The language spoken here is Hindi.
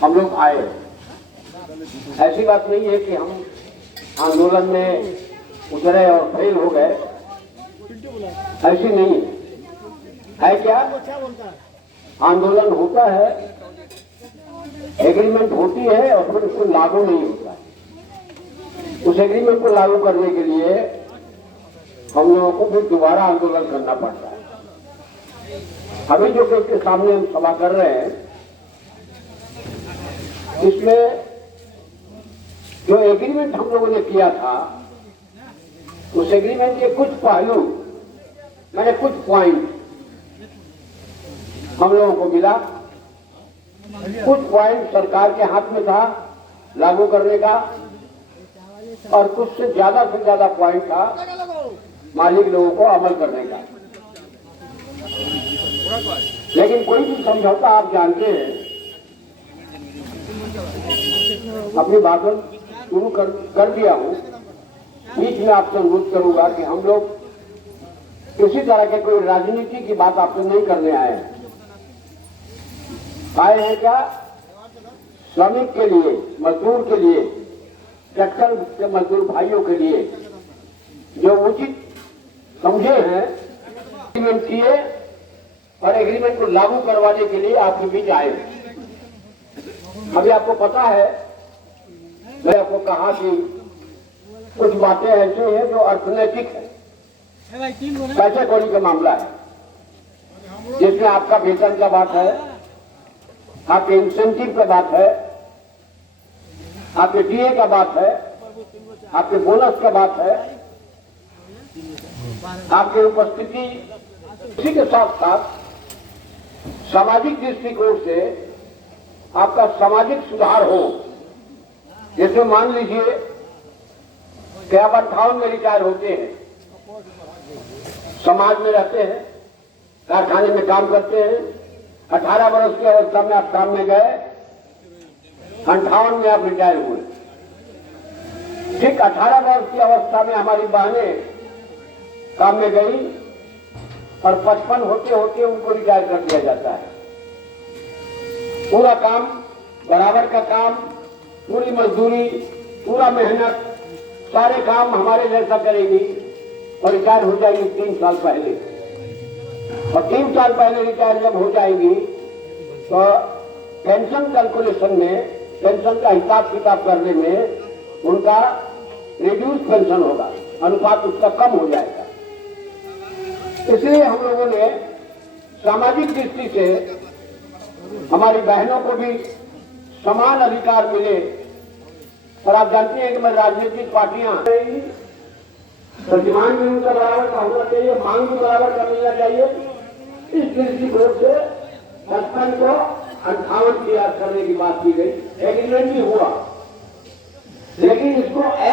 हम लोग आए। ऐसी बात नहीं है कि हम आंदोलन में उतरे और फेल हो गए, ऐसी नहीं है। क्या आंदोलन होता है, एग्रीमेंट होती है और फिर उसको लागू नहीं होता है। उस एग्रीमेंट को लागू करने के लिए हम लोगों को फिर दोबारा आंदोलन करना पड़ता है। अभी जो के सामने हम सभा कर रहे हैं, इसमें जो एग्रीमेंट हम लोगों ने किया था, उस एग्रीमेंट के कुछ पहलू, मैंने कुछ पॉइंट हम लोगों को मिला। कुछ पॉइंट सरकार के हाथ में था लागू करने का, और कुछ से ज्यादा पॉइंट था मालिक लोगों को अमल करने का। लेकिन कोई भी समझौता आप जानते हैं, अपनी बातों शुरू कर दिया हूं। बीच में आपसे अनुरोध करूंगा कि हम लोग किसी तरह के कोई राजनीति की बात आपसे नहीं करने आए हैं। आए हैं क्या? श्रमिक के लिए, मजदूर के लिए, ट्रैक्टर के मजदूर भाइयों के लिए जो उचित समझे हैं, एग्रीमेंट किए और एग्रीमेंट को लागू करवाने के लिए आपके बीच आए। अभी आपको पता है, मैं आपको कहा कि कुछ बातें ऐसी हैं जो अर्थनैतिक है, पैसे कौड़ी का मामला है, जिसमें आपका वेतन का बात है, आपके इंसेंटिव का बात है, आपके डीए का बात है, आपके बोनस का बात है, आपकी उपस्थिति। इसी के साथ साथ सामाजिक दृष्टिकोण से आपका सामाजिक सुधार हो। जैसे मान लीजिए कि आप 58 में रिटायर होते हैं, समाज में रहते हैं, कारखाने में काम करते हैं, 18 वर्ष की अवस्था में आप काम में गए, 58 में आप रिटायर हुए। ठीक 18 वर्ष की अवस्था में हमारी बहनें काम में गई और 55 होते होते उनको रिटायर कर दिया जाता है। पूरा काम, बराबर का काम, पूरी मजदूरी, पूरा मेहनत, सारे काम हमारे जैसा करेगी और रिटायर हो जाएगी 3 साल पहले। और 3 साल पहले रिटायर जब हो जाएगी तो पेंशन कैलकुलेशन में, पेंशन का हिसाब किताब करने में उनका रिड्यूस पेंशन होगा, अनुपात उसका कम हो जाएगा। इसलिए हम लोगों ने सामाजिक दृष्टि से हमारी बहनों को भी समान अधिकार मिले। और आप जानते हैं कि मैं राजनीतिक पार्टियां, प्रतिमान भी उनका बराबर का होना चाहिए, मांग भी बराबर का मिलना चाहिए। इस दृष्टिकोण से 55 को 58 तैयार करने की बात की गई। एग्रीमेंट भी हुआ, लेकिन इसको